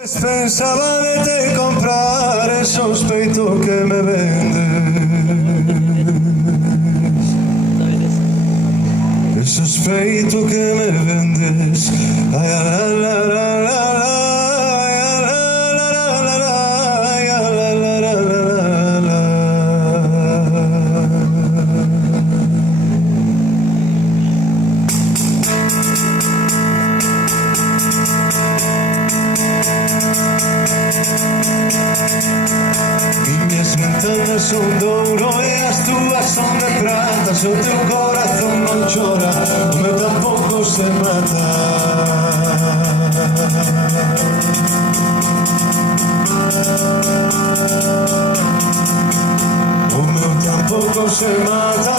Pensaba de comprar esos peitos que me vendes, esos peitos que me vendes. Ay, la, la, la, la, la, ay, la, la, la, la, la, ay, la, la, la, la, la. Minhas ventanas son de ouro e as túas son de prata. Se o teu corazón non chora, o meu tampouco se mata. O meu tampouco se mata.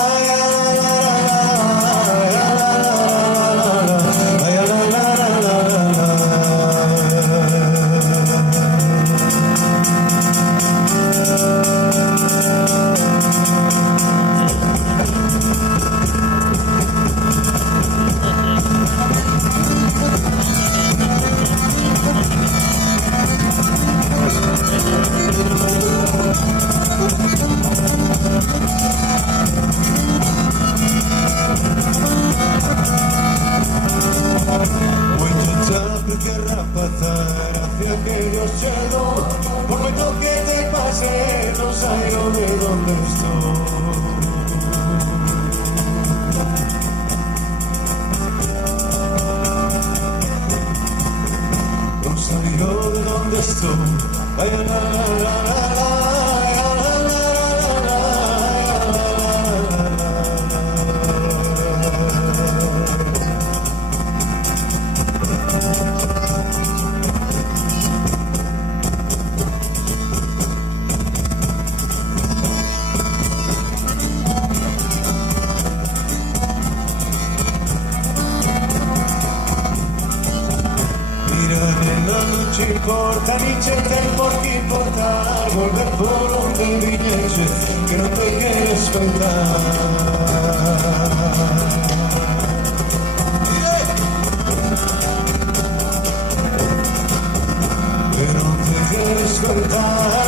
Que rapazar hacia que Dios llegó, por moito que te pase, non saio de donde estou. Non saio de donde estou. Ay, la, la, la, la, la. Non ci importa ni c'è tempo che importar, volver por donde viniese, que no te quieres contar. Pero no te quieres contar.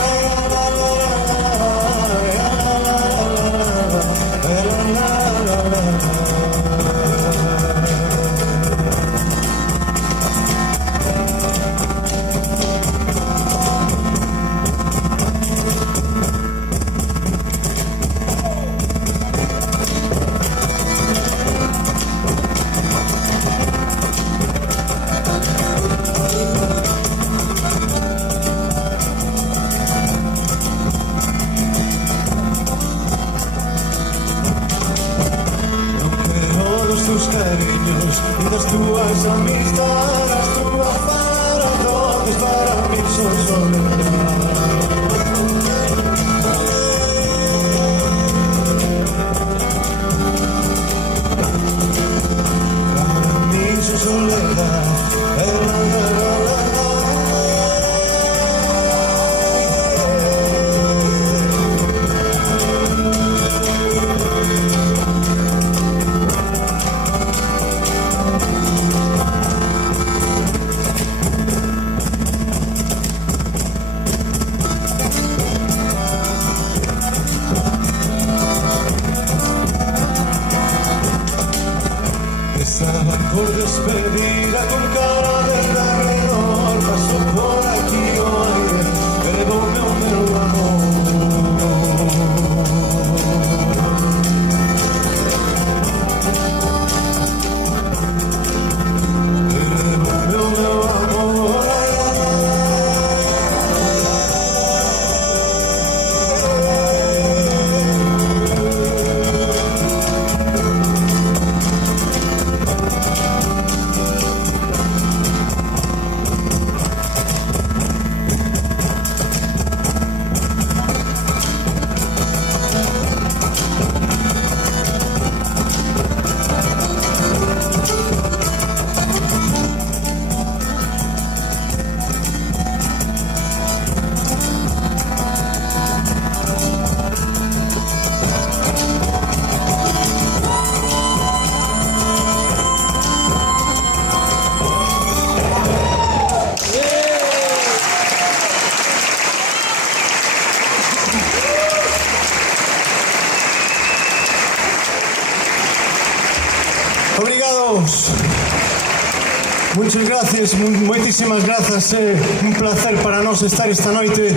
Muchas gracias, moitísimas grazas. É un placer para nós estar esta noite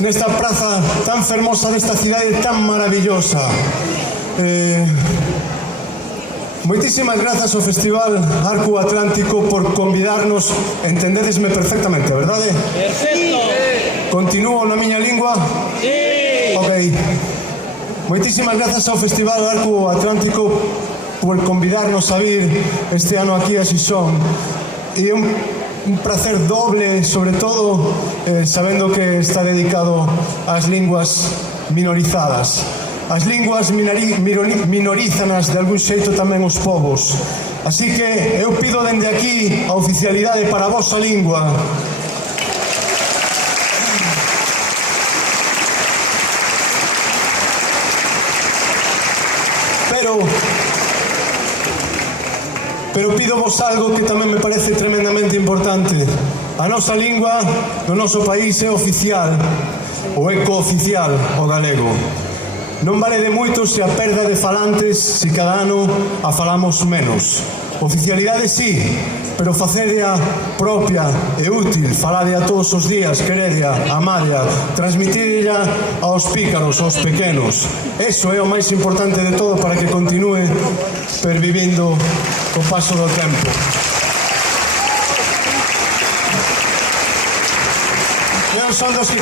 nesta praza tan fermosa desta cidade tan maravillosa. Moitísimas grazas ao Festival Arco Atlántico por convidarnos. Entendedesme perfectamente, verdade? Perfecto. Continuo na miña lingua? Sí. Ok. Moitísimas grazas ao Festival Arco Atlántico por convidarnos a vir este ano aquí a Xixón. E un placer doble, sobre todo sabendo que está dedicado ás linguas minorizadas. As linguas minorízanas de algún xeito tamén os povos. Así que eu pido dende aquí a oficialidade para a vosa lingua. Pero pídovos algo que tamén me parece tremendamente importante. A nosa lingua do noso país é oficial, ou é cooficial, o galego. Non vale de moito se a perda de falantes, se cada ano a falamos menos. Oficialidade sí, pero facedea propia e útil, faladea todos os días, queredea, amadea, transmitidea aos pícaros, aos pequenos. Eso é o máis importante de todo para que continúe pervivindo co paso do tempo. Eu son dos que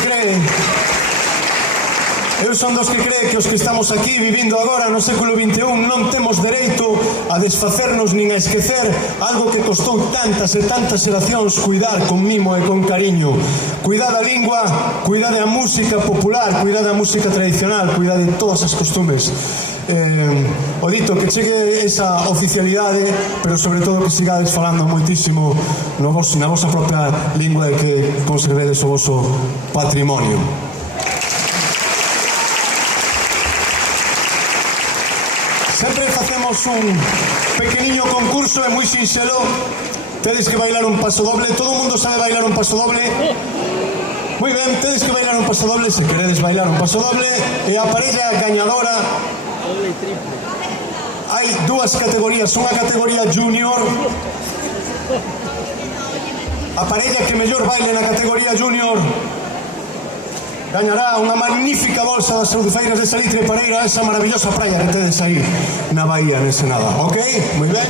creen que os que estamos aquí vivindo agora no século XXI non temos dereito a desfacernos nin a esquecer algo que costou tantas e tantas xeracións cuidar con mimo e con cariño. Cuidar a lingua, cuidar a música popular, cuidar a música tradicional, cuidar de todas as costumes. O dito, que chegue esa oficialidade, pero sobre todo que sigades falando moitísimo na vosa propia lingua e que conservedes o voso patrimonio. Sempre facemos un pequeniño concurso, é moi sinxelo. Tedes que bailar un paso doble. Todo o mundo sabe bailar un paso doble? Moi ben, tedes que bailar un paso doble. Se queredes bailar un paso doble, e a parella gañadora, hai dúas categorías. Unha categoría junior. A parella que mellor baile na categoría junior gañará unha magnífica bolsa das Saudefeiras de Salitre para ir a esa maravillosa praia que tedes aí na Bahía, nese nada. Ok? Moi ben.